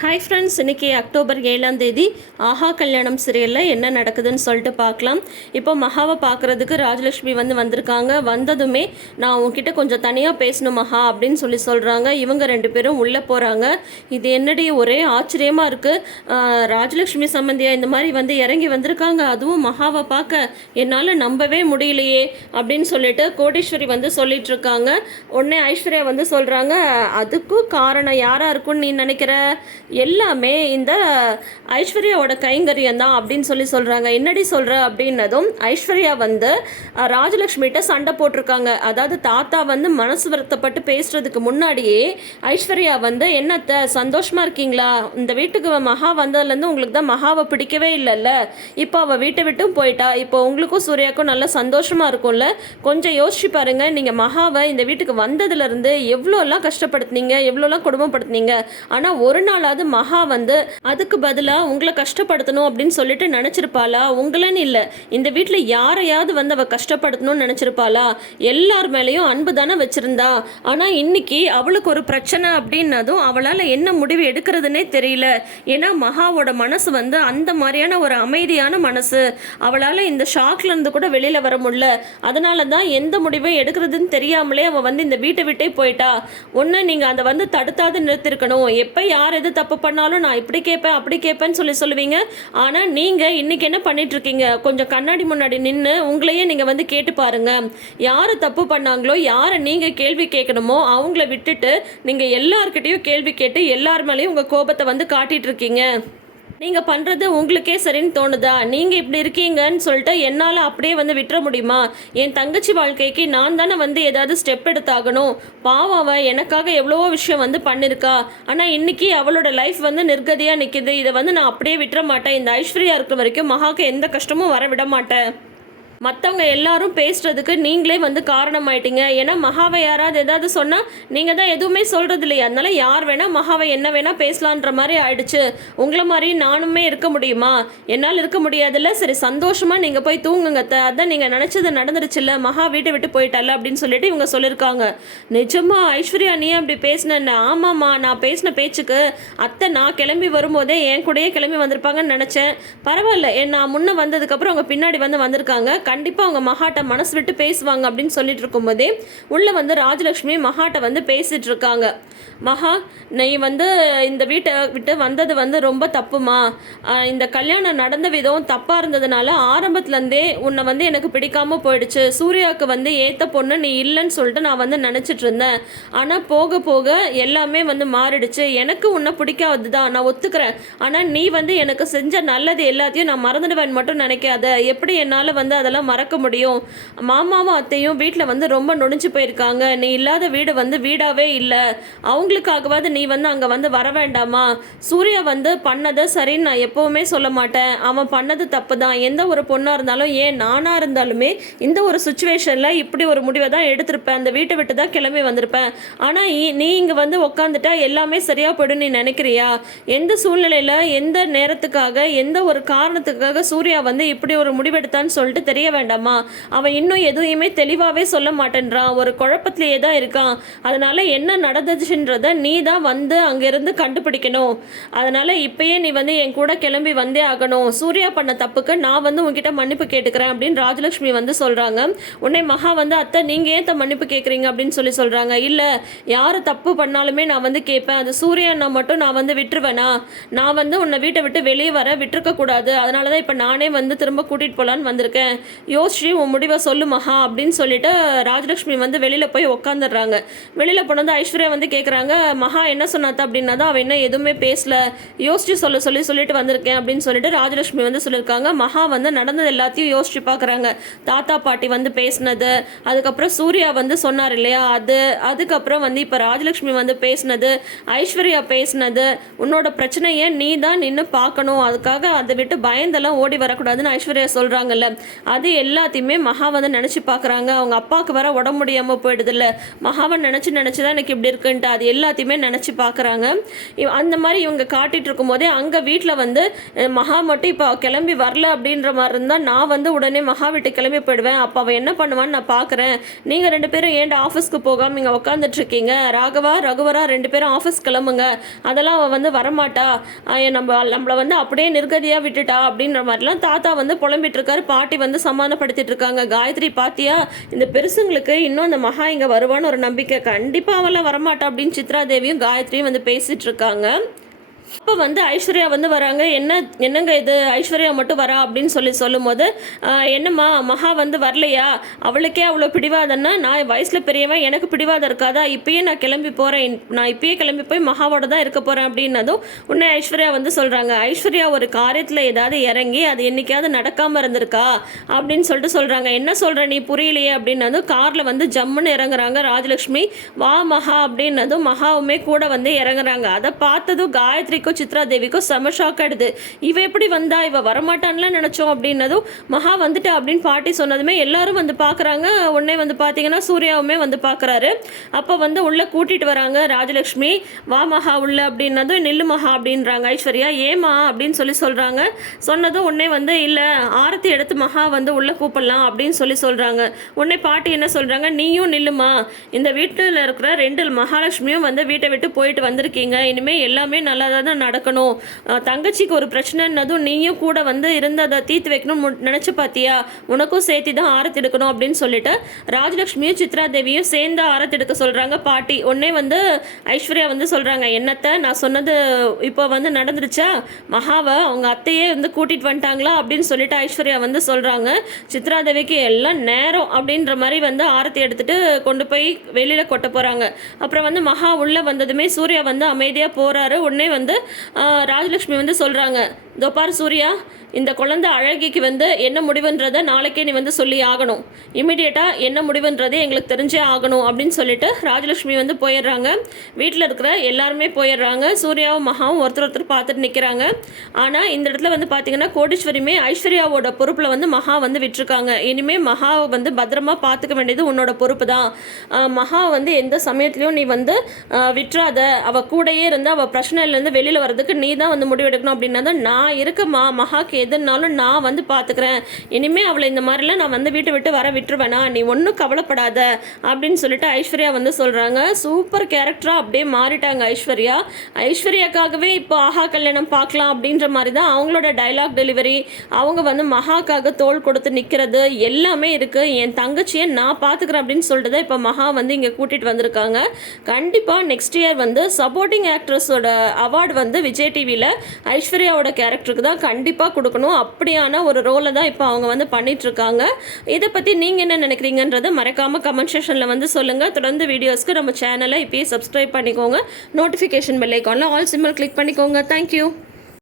Hi friends இன்றைக்கி October ஏழாம் தேதி ஆஹா கல்யாணம் சீரியலில் என்ன நடக்குதுன்னு சொல்லிட்டு பார்க்கலாம். இப்போ மகாவை பார்க்குறதுக்கு ராஜலக்ஷ்மி வந்து வந்திருக்காங்க. வந்ததுமே நான் உங்ககிட்ட கொஞ்சம் தனியாக பேசணும் மகா அப்படின்னு சொல்லி சொல்கிறாங்க இவங்க ரெண்டு பேரும் உள்ளே போகிறாங்க இது என்னடி ஒரே ஆச்சரியமாக இருக்குது ராஜலக்ஷ்மி சம்மந்தியா இந்த மாதிரி வந்து இறங்கி வந்திருக்காங்க. அதுவும் மகாவை பார்க்க என்னால் நம்பவே முடியலையே அப்படின்னு சொல்லிட்டு கோடீஸ்வரி வந்து சொல்லிட்டு இருக்காங்க. உடனே ஐஸ்வர்யா வந்து சொல்கிறாங்க அதுக்கும் காரணம் யாராக இருக்கும்னு நீ நினைக்கிற? எல்லாமே இந்த ஐஸ்வர்யாவோட கைங்கரியம் தான் அப்படின்னு சொல்லி சொல்கிறாங்க என்னடி சொல்கிற அப்படின்னதும் ஐஸ்வர்யா வந்து ராஜலக்ஷ்மிகிட்ட சண்டை போட்டிருக்காங்க. அதாவது தாத்தா வந்து மனசு வருத்தப்பட்டு பேசுகிறதுக்கு முன்னாடியே ஐஸ்வர்யா வந்து என்னத்த சந்தோஷமாக இருக்கீங்களா? இந்த வீட்டுக்கு வ- மகா வந்ததுலேருந்து உங்களுக்கு தான் மகாவை பிடிக்கவே இல்லைல்ல. இப்போ அவள் வீட்டை விட்டும் போயிட்டா. இப்போ உங்களுக்கும் சூர்யாவுக்கும் நல்ல சந்தோஷமாக இருக்கும்ல. கொஞ்சம் யோசிச்சு பாருங்கள் நீங்கள் மகாவை இந்த வீட்டுக்கு வந்ததுலேருந்து எவ்வளோலாம் கஷ்டப்படுத்துனீங்க? எவ்வளோலாம் குடும்பப்படுத்துனீங்க? ஆனால் ஒரு நாளாவது மகா வந்து அதுக்கு பதிலாக உங்களை கஷ்டப்படுத்தணும் அப்படின்னு சொல்லிட்டு நினச்சிருப்பாளா? உங்களன்னு இல்லை. இந்த வீட்டில் யாரையாவது வந்து அவள் கஷ்டப்படுத்தணும்னு நினச்சிருப்பாளா? எல்லார் மேலேயும் அன்பு தானே வச்சுருந்தா. ஆனால் இன்னைக்கு அவளுக்கு ஒரு பிரச்சனை அப்படின்னதும் அவளால் என்ன முடிவு எடுக்கிறதுனே தெரியல. ஏன்னா மகாவோட மனசு வந்து அந்த மாதிரியான ஒரு அமைதியான மனசு. அவளால் இந்த ஷாக்ல இருந்து கூட வெளியில் வர முடியல. அதனால தான் எந்த முடிவும் எடுக்கிறதுன்னு தெரியாமலே அவள் வந்து இந்த வீட்டை விட்டே போயிட்டா. ஒன்று நீங்கள் அதை வந்து தடுத்தாது நிறுத்திருக்கணும். எப்போ யார் எது தப்பு பண்ணாலும் நான் இப்படி கேட்பேன் அப்படி கேட்பேன்னு சொல்லி சொல்லுவீங்க. ஆனால் நீங்கள் இன்னைக்கு என்ன பண்ணிகிட்ருக்கீங்க கொஞ்சம் கண்ணாடி முன்னாடி நின்று உங்களையே நீங்கள் வந்து கேட்டு பாருங்கள் யார் தப்பு பண்ணாங்களோ யாரை நீங்கள் கேள்வி கேட்கணுமோ அவங்கள விட்டுட்டு நீங்கள் எல்லார்கிட்டயும் கேள்வி கேட்டு எல்லார் மேலேயும் உங்கள் கோபத்தை வந்து காட்டிகிட்ருக்கீங்க நீங்க நீங்கள் பண்ணுறது உங்களுக்கே சரின்னு தோணுதா? நீங்கள் இப்படி இருக்கீங்கன்னு சொல்லிட்டு என்னால் அப்படியே வந்து விட்டுற முடியுமா? என் தங்கச்சி வாழ்க்கைக்கு நான் தானே வந்து ஏதாவது ஸ்டெப் எடுத்தாகணும். பாவம் அவ எனக்காக எவ்வளவோ விஷயம் வந்து பண்ணியிருக்கா ஆனால் இன்னைக்கு அவளோட லைஃப் வந்து நிர்கதியா நிற்கிது இதை வந்து நான் அப்படியே விட்டுற மாட்டேன். இந்த ஐஸ்வர்யா இருக்கிற வரைக்கும் மகாக்கு எந்த கஷ்டமும் வர விட மாட்டேன். மற்றவங்க எல்லாரும் பேசுறதுக்கு நீங்களே வந்து காரணமாயிட்டீங்க. ஏன்னா மகாவை யாராவது ஏதாவது சொன்னால் நீங்கள் தான் எதுவுமே சொல்கிறது இல்லையா. அதனால யார் வேணால் மகாவை என்ன வேணால் பேசலான்ற மாதிரி ஆயிடுச்சு. உங்களை மாதிரி நானுமே இருக்க முடியுமா? என்னால் இருக்க முடியாதுல்ல. சரி சந்தோஷமாக நீங்கள் போய் தூங்குங்க அத்தை. அதான் நீங்கள் நினச்சது நடந்துருச்சுல்ல. மகா வீட்டை விட்டு போயிட்டல்ல அப்படின்னு சொல்லிட்டு இவங்க சொல்லியிருக்காங்க நிஜமா ஐஸ்வர்யா நீ அப்படி பேசினேன் ஆமாம்மா நான் பேசின பேச்சுக்கு அத்தை நான் கிளம்பி வரும்போதே என் கூடயே கிளம்பி வந்திருப்பாங்கன்னு நினச்சேன். பரவாயில்ல. என் நான் முன்னே வந்ததுக்கப்புறம் அவங்க பின்னாடி வந்து வந்திருக்காங்க. கண்டிப்பாக அவங்க மகாட்ட மனசு விட்டு பேசுவாங்க அப்படின்னு சொல்லிட்டு இருக்கும்போதே உள்ளே வந்து ராஜலக்ஷ்மி மகாட்ட வந்து பேசிட்டு இருக்காங்க. மகா நீ வந்து இந்த வீட்டை விட்டு வந்தது வந்து ரொம்ப தப்புமா? இந்த கல்யாணம் நடந்த விதம் தப்பாக இருந்ததுனால ஆரம்பத்துலேருந்தே உன்னை வந்து எனக்கு பிடிக்காமல் போயிடுச்சு. சூர்யாவுக்கு வந்து ஏற்ற பொண்ணு நீ இல்லைன்னு சொல்லிட்டு நான் வந்து நினச்சிட்டு இருந்தேன். ஆனால் போக போக எல்லாமே வந்து மாறிடுச்சு. எனக்கு உன்னை பிடிக்காது தான் நான் ஒத்துக்கிறேன். ஆனால் நீ வந்து எனக்கு செஞ்ச நல்லது எல்லாத்தையும் நான் மறந்துடுவேன் மட்டும் நினைக்காத. எப்படி என்னால் வந்து அதெல்லாம் மறக்க முடியும். மாமாவும் அத்தையும் வீட்டில் வந்து ரொம்ப நொடிஞ்சு போயிருக்காங்க. நீ இல்லாத வீடு வந்து வீடாகவே இல்லை. அவங்களுக்காகவாது நீ வந்து அங்கே வந்து வர வேண்டாமா? சூர்யா வந்து பண்ணதை சரின்னு நான் எப்போவுமே சொல்ல மாட்டேன். அவன் பண்ணது தப்பு தான் எந்த ஒரு பொண்ணாக இருந்தாலும் ஏன் நானாக இருந்தாலுமே இந்த ஒரு சுச்சுவேஷனில் இப்படி ஒரு முடிவை தான் எடுத்திருப்பேன். அந்த வீட்டை விட்டு தான் கிளம்பி வந்திருப்பேன். ஆனால் நீ இங்கே வந்து உக்காந்துட்டா எல்லாமே சரியாக போயிடும் நீ நினைக்கிறியா? எந்த சூழ்நிலையில் எந்த நேரத்துக்காக எந்த ஒரு காரணத்துக்காக சூர்யா வந்து இப்படி ஒரு முடிவெடுத்தான்னு சொல்லிட்டு தெரிய வேண்டாமா? அவன் இன்னும் எதுவுமே தெளிவாகவே சொல்ல மாட்டேன்றான். ஒரு குழப்பத்திலேயே தான் இருக்கான். அதனால என்ன நடந்துச்சுன்றத நீ தான் வந்து அங்கேருந்து கண்டுபிடிக்கணும். அதனால இப்பயே நீ வந்து என் கூட கிளம்பி வந்தே ஆகணும். சூர்யா பண்ண தப்புக்கு நான் வந்து உங்ககிட்ட மன்னிப்பு கேட்டுக்கிறேன் அப்படின்னு ராஜலக்ஷ்மி வந்து சொல்கிறாங்க உடனே மகா வந்து அத்தை நீங்கள் ஏன் மன்னிப்பு கேட்குறீங்க அப்படின்னு சொல்லி சொல்கிறாங்க இல்லை யார் தப்பு பண்ணாலுமே நான் வந்து கேட்பேன். அது சூர்யானா மட்டும் நான் வந்து விட்டுருவேனா? நான் வந்து உன்னை வீட்டை விட்டு வெளியே வர விட்டுருக்க கூடாது. அதனால தான் இப்போ நானே வந்து திரும்ப கூட்டிகிட்டு போகலான்னு வந்திருக்கேன். யோசிச்சு உன் முடிவை சொல்லு மகா அப்படின்னு சொல்லிட்டு ராஜலக்ஷ்மி வந்து வெளியில் போய் உக்காந்துடுறாங்க. வெளியில் போனது ஐஸ்வர்யா வந்து கேட்குறாங்க மகா என்ன சொன்னாத்த? அப்படின்னா தான் அவன் என்ன எதுவுமே பேசல. யோசிச்சு சொல்ல சொல்லி சொல்லிட்டு வந்திருக்கேன் அப்படின்னு சொல்லிட்டு ராஜலக்ஷ்மி வந்து சொல்லியிருக்காங்க. மகா வந்து நடந்தது எல்லாத்தையும் யோசிச்சு பார்க்குறாங்க தாத்தா பாட்டி வந்து பேசினது அதுக்கப்புறம் சூர்யா வந்து சொன்னார் இல்லையா அது அதுக்கப்புறம் வந்து இப்போ ராஜலக்ஷ்மி வந்து பேசினது ஐஸ்வர்யா பேசினது உன்னோட பிரச்சனையை நீ தான் நின்று பார்க்கணும். அதுக்காக அதை விட்டு பயந்தெல்லாம் ஓடி வரக்கூடாதுன்னு ஐஸ்வர்யா சொல்கிறாங்கல்ல அது அது எல்லாத்தையுமே மகா வந்து நினச்சி பார்க்குறாங்க. அவங்க அப்பாவுக்கு வர உடம்பு முடியாமல் போயிடுதுல்ல. மகாவை நினச்சி நினச்சி தான் எனக்கு இப்படி இருக்குன்ட்டு அது எல்லாத்தையுமே நினச்சி பார்க்குறாங்க. அந்த மாதிரி இவங்க காட்டிகிட்டு இருக்கும்போதே அங்கே வீட்டில் வந்து மகா மட்டும் இப்போ கிளம்பி வரல அப்படின்ற மாதிரி இருந்தால் நான் வந்து உடனே மகா வீட்டுக்கு கிளம்பி போயிடுவேன். அப்போ அவள் என்ன பண்ணுவான்னு நான் பார்க்குறேன். நீங்கள் ரெண்டு பேரும் ஏன்டா ஆஃபீஸ்க்கு போகாமல் இங்கே உட்காந்துட்டு இருக்கீங்க? ராகவா ரகுவரா ரெண்டு பேரும் ஆஃபீஸ் கிளம்புங்க. அதெல்லாம் அவள் வந்து வரமாட்டா. நம்ம நம்மளை வந்து அப்படியே நிர்கதியாக விட்டுட்டா அப்படின்ற மாதிரிலாம் தாத்தா வந்து புலம்பிட்டு இருக்காரு. பாட்டி வந்து சமாதானப்படுத்திட்டு இருக்காங்க. காயத்ரி பாத்தியா? இந்த பெருசுங்களுக்கு இன்னும் அந்த மகா இங்கே வருவான்னு ஒரு நம்பிக்கை. கண்டிப்பாக அவெல்லாம் வரமாட்டா அப்படின்னு சித்ரா தேவியும் காயத்ரியும் வந்து பேசிட்டு இருக்காங்க. அப்போ வந்து ஐஸ்வர்யா வந்து வராங்க. என்ன என்னங்க இது? ஐஸ்வர்யா மட்டும் வரா அப்படின்னு சொல்லி சொல்லும்போது என்னம்மா மகா வந்து வரலையா? அவளுக்கே அவ்வளோ பிடிவாதன்னா நான் வயசில் பெரியவன் எனக்கு பிடிவாதம் இருக்காதா? இப்பயே நான் கிளம்பி போகிறேன் நான் இப்பயே கிளம்பி போய் மகாவோட தான் இருக்க போகிறேன் அப்படின்னதும் உன்னை ஐஸ்வர்யா வந்து சொல்கிறாங்க ஐஸ்வர்யா ஒரு காரியத்தில் ஏதாவது இறங்கி அது என்னைக்காவது நடக்காமல் இருந்திருக்கா? அப்படின்னு சொல்லிட்டு சொல்கிறாங்க என்ன சொல்கிற நீ? புரியலையே? அப்படின்னதும் காரில் வந்து ஜம்முன்னு இறங்குறாங்க ராஜலக்ஷ்மி. வா மகா. அப்படின்னதும் மகாவுமே கூட வந்து இறங்குறாங்க. அதை பார்த்ததும் காயத்ரி காயத்ரிக்கும் சித்ரா தேவிக்கும் செம ஷாக் ஆயிடுது. இவ எப்படி வந்தா? இவ வரமாட்டான்லாம் நினச்சோம் அப்படின்னதும் மகா வந்துட்டா? அப்படின்னு பாட்டி சொன்னதுமே எல்லாரும் வந்து பார்க்குறாங்க உடனே வந்து பார்த்தீங்கன்னா சூர்யாவுமே வந்து பார்க்குறாரு அப்போ வந்து உள்ளே கூட்டிகிட்டு வராங்க ராஜலக்ஷ்மி. வா மகா உள்ள அப்படின்னதும் நில்லு மகா அப்படின்றாங்க. ஐஸ்வர்யா ஏமா அப்படின்னு சொல்லி சொல்கிறாங்க சொன்னதும் உடனே வந்து இல்லை ஆரத்தி எடுத்து மகா வந்து உள்ளே கூப்பிடலாம் அப்படின்னு சொல்லி சொல்கிறாங்க உடனே பாட்டி என்ன சொல்கிறாங்க நீயும் நில்லுமா? இந்த வீட்டில் இருக்கிற ரெண்டு மகாலட்சுமியும் வந்து வீட்டை விட்டு போயிட்டு வந்திருக்கீங்க. இனிமேல் எல்லாமே நல்லா தான் நடக்கணும். தங்கச்சிக்கு ஒரு பிரச்சனைன்னதும் நீயும் கூட வந்து இருந்து அதை தீர்த்து வைக்கணும்னு நினச்சி பார்த்தியா உனக்கும் சேர்த்து தான் ஆரத்தி எடுக்கணும் அப்படின்னு சொல்லிட்டு ராஜலக்ஷ்மியும் சித்ரா தேவியும் சேர்ந்து ஆரத்தி எடுக்க சொல்கிறாங்க பாட்டி. உடனே வந்து ஐஸ்வர்யா வந்து சொல்கிறாங்க என்னத்தை நான் சொன்னது இப்போ வந்து நடந்துருச்சா? மகாவை அவங்க அத்தையே வந்து கூட்டிகிட்டு வந்துட்டாங்களா? அப்படின்னு சொல்லிட்டு ஐஸ்வர்யா வந்து சொல்கிறாங்க சித்ரா தேவிக்கு எல்லாம் நேரம் அப்படின்ற மாதிரி வந்து ஆரத்தி எடுத்துகிட்டு கொண்டு போய் வெளியில் கொட்ட போகிறாங்க அப்புறம் வந்து மகா உள்ளே வந்ததுமே சூர்யா வந்து அமைதியாக போகிறாரு உடனே வந்து ராஜலக்ஷ்மி வந்து சொல்கிறாங்க இதோ பார் சூர்யா இந்த குழந்தை அழகிக்கு வந்து என்ன முடிவுன்றதை நாளைக்கே நீ வந்து சொல்லி ஆகணும். இமிடியேட்டாக என்ன முடிவுன்றதே எங்களுக்கு தெரிஞ்சே ஆகணும் அப்படின்னு சொல்லிட்டு ராஜலக்ஷ்மி வந்து போயிடுறாங்க. வீட்டில் இருக்கிற எல்லாருமே போயிடுறாங்க. சூர்யாவும் மகாவும் ஒருத்தர் ஒருத்தர் பார்த்துட்டு நிற்கிறாங்க ஆனால் இந்த இடத்துல வந்து பார்த்தீங்கன்னா கோடீஸ்வரியுமே ஐஸ்வர்யாவோட பொறுப்பில் வந்து மகா வந்து விட்டுருக்காங்க. இனிமேல் மகாவை வந்து பத்திரமா பார்த்துக்க வேண்டியது உன்னோட பொறுப்பு தான் மகா வந்து எந்த சமயத்துலையும் நீ வந்து விட்டுறாத. அவள் கூடயே இருந்து அவள் பிரச்சனையிலேருந்து வெளியில் வர்றதுக்கு நீ தான் வந்து முடிவெடுக்கணும் அப்படின்னா தான் நான் இருக்கமா மகாக்கு எதுனாலும் நான் வந்து பார்த்துக்கிறேன் இனிமேல் அவளை இந்த மாதிரிலாம் நான் வந்து வீட்டை விட்டு வர விட்டுருவேனா? நீ ஒன்றும் கவலைப்படாத அப்படின்னு சொல்லிட்டு ஐஸ்வர்யா வந்து சொல்கிறாங்க சூப்பர் கேரக்டராக அப்படியே மாறிட்டாங்க ஐஸ்வர்யா. ஐஸ்வர்யாக்காகவே இப்போ ஆஹா கல்யாணம் பார்க்கலாம் அப்படின்ற மாதிரி தான் அவங்களோட டைலாக் டெலிவரி அவங்க வந்து மகாக்காக தோல் கொடுத்து நிற்கிறது எல்லாமே இருக்குது என் தங்கச்சியை நான் பார்த்துக்கிறேன் அப்படின்னு சொல்லிட்டு தான் இப்போ மகா வந்து இங்கே கூட்டிகிட்டு வந்திருக்காங்க. கண்டிப்பாக நெக்ஸ்ட் இயர் வந்து சப்போர்ட்டிங் ஆக்ட்ரஸோட அவார்டு வந்து விஜய் டிவியில் ஐஸ்வர்யாவோட கேரக்டருக்கு தான் கண்டிப்பாக கொடுக்கணும். அப்படியான ஒரு ரோலை தான் இப்போ அவங்க வந்து பண்ணிட்டுருக்காங்க. இதை பற்றி நீங்கள் என்ன நினைக்கிறீங்கன்றதை மறக்காமல் கமெண்ட் செஷனில் வந்து சொல்லுங்கள் தொடர்ந்து வீடியோஸ்க்கு நம்ம சேனலை இப்போயே சப்ஸ்கிரைப் பண்ணிக்கோங்க. நோட்டிஃபிகேஷன் பெல் ஐக்கானில் ஆல் சிம்பிள் கிளிக் பண்ணிக்கோங்க. Thank you